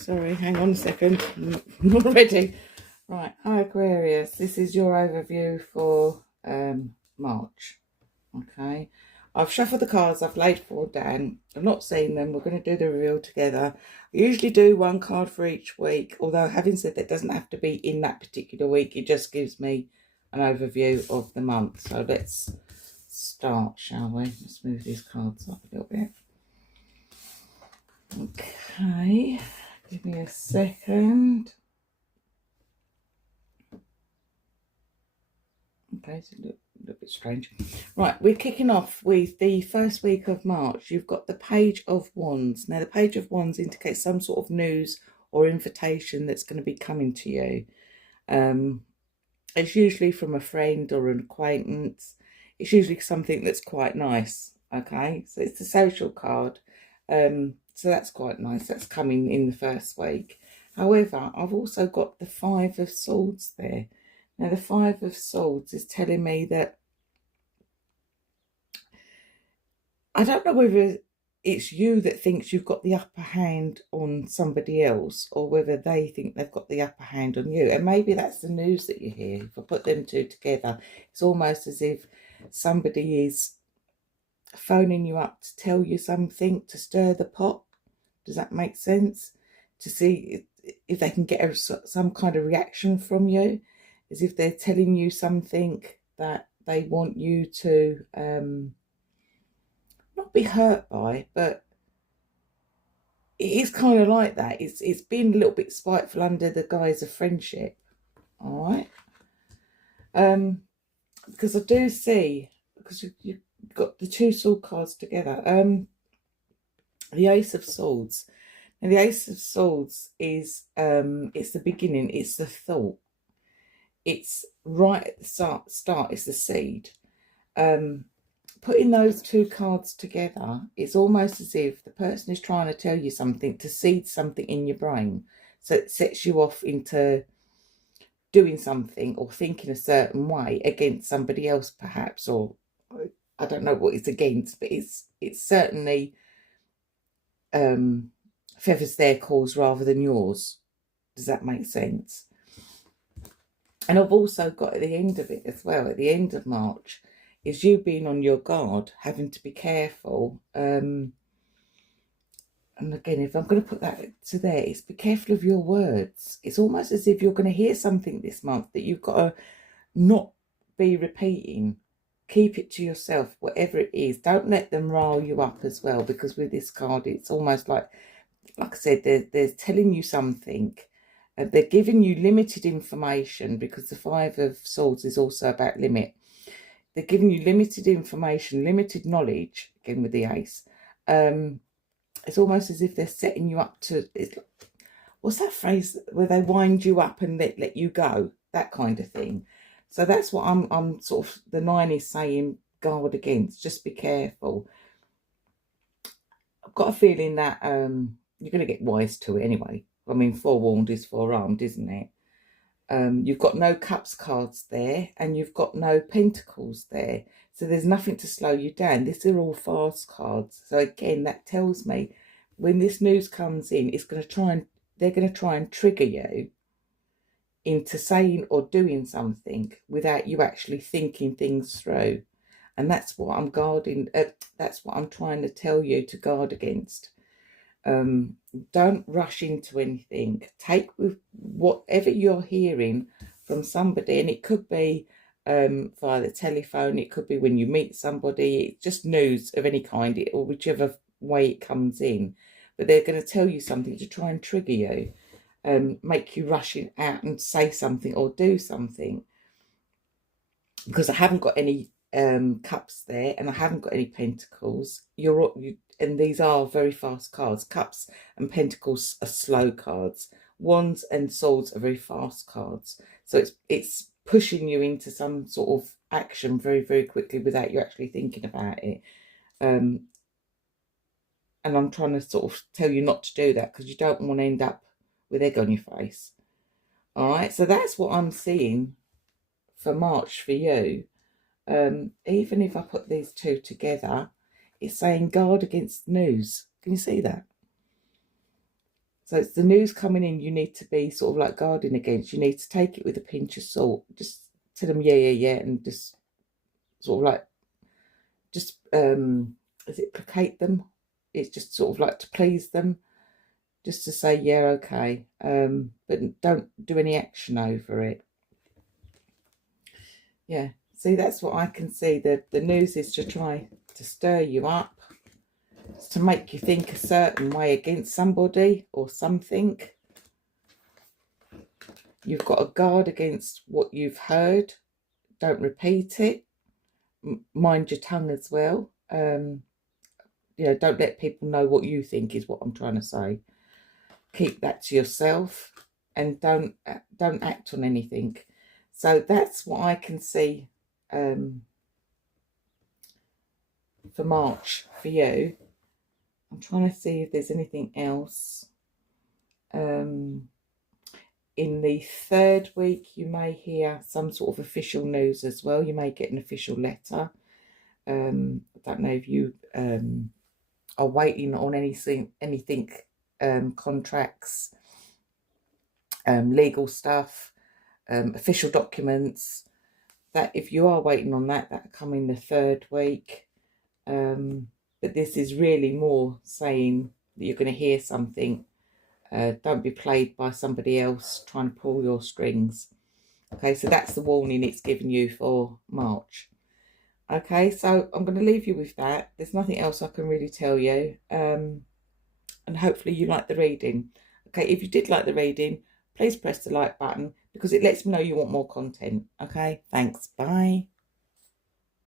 Sorry, hang on a second. I'm not ready. Right, hi Aquarius. This is your overview for March. Okay, I've shuffled the cards. I've laid 4 down. I've not seen them. We're going to do the reveal together. I usually do 1 card for each week. Although, having said that, doesn't have to be in that particular week. It just gives me an overview of the month. So let's start, shall we? Let's move these cards up a little bit. Okay, give me a second. Okay, it's a little bit strange. Right, we're kicking off with the first week of March. You've got the Page of Wands. Now, the Page of Wands indicates some sort of news or invitation that's going to be coming to you. It's usually from a friend or an acquaintance. It's usually something that's quite nice. Okay, so it's a social card. So that's quite nice. That's coming in the first week. However, I've also got the 5 of Swords there. Now, the 5 of Swords is telling me that I don't know whether it's you that thinks you've got the upper hand on somebody else or whether they think they've got the upper hand on you. And maybe that's the news that you hear. If I put them two together, it's almost as if somebody is phoning you up to tell you something, to stir the pot. Does that make sense? To see if they can get some kind of reaction from you, as if they're telling you something that they want you to not be hurt by, but it is kind of like that. It's been a little bit spiteful under the guise of friendship. All right. Because I do see, because you've got the 2 sword cards together. The Ace of Swords. And the Ace of Swords is it's the beginning, it's the thought. It's right at the start, it's the seed. Putting those 2 cards together, it's almost as if the person is trying to tell you something, to seed something in your brain. So it sets you off into doing something or thinking a certain way against somebody else, perhaps, or I don't know what it's against, but it's certainly feathers their cause rather than yours. Does that make sense? And I've also got at the end of it as well, at the end of March, is you being on your guard, having to be careful. And again, if I'm going to put that to there, it's be careful of your words. It's almost as if you're going to hear something this month that you've got to not be repeating. Keep it to yourself, whatever it is. Don't let them rile you up as well, because with this card, it's almost like I said, they're telling you something. They're giving you limited information, because the 5 of Swords is also about limit. They're giving you limited information, limited knowledge, again with the Ace. It's almost as if they're setting you up to, what's that phrase, where they wind you up and let you go, that kind of thing. So that's what I'm sort of, the 9 is saying, guard against, just be careful. I've got a feeling that you're going to get wise to it anyway. I mean, forewarned is forearmed, isn't it? You've got no Cups cards there, and you've got no Pentacles there. So there's nothing to slow you down. These are all fast cards. So again, that tells me when this news comes in, it's going to try and, they're going to try and trigger you into saying or doing something without you actually thinking things through. And that's what I'm guarding. That's what I'm trying to tell you to guard against. Don't rush into anything. Take with whatever you're hearing from somebody, and it could be via the telephone, it could be when you meet somebody, just news of any kind, or whichever way it comes in. But they're going to tell you something to try and trigger you, make you rush out and say something or do something. Because I haven't got any Cups there, and I haven't got any Pentacles. And these are very fast cards. Cups and Pentacles are slow cards. Wands and Swords are very fast cards. So it's pushing you into some sort of action very, very quickly without you actually thinking about it. And I'm trying to sort of tell you not to do that, because you don't want to end up with egg on your face. All right, so that's what I'm seeing for March for you. Even if I put these 2 together, it's saying guard against news. Can you see that? So it's the news coming in you need to be sort of like guarding against. You need to take it with a pinch of salt. Just tell them yeah, and just sort of like, just is it placate them? It's just sort of like to please them, just to say yeah, okay, but don't do any action over it. Yeah, see, that's what I can see. The news is to try to stir you up, to make you think a certain way against somebody or something. You've got to guard against what you've heard. Don't repeat it. Mind your tongue as well. You know, don't let people know what you think, is what I'm trying to say. Keep that to yourself, and don't act on anything. So that's what I can see for March for you. I'm trying to see if there's anything else. In the 3rd week, you may hear some sort of official news as well. You may get an official letter. I don't know if you are waiting on anything, contracts, legal stuff, official documents. That if you are waiting on that, that'll come in the 3rd week. But this is really more saying that you're going to hear something. Don't be played by somebody else trying to pull your strings. Okay, so that's the warning it's given you for March. Okay, so I'm going to leave you with that. There's nothing else I can really tell you. And hopefully you like the reading. Okay, if you did like the reading, please press the like button, because it lets me know you want more content. Okay, thanks. Bye.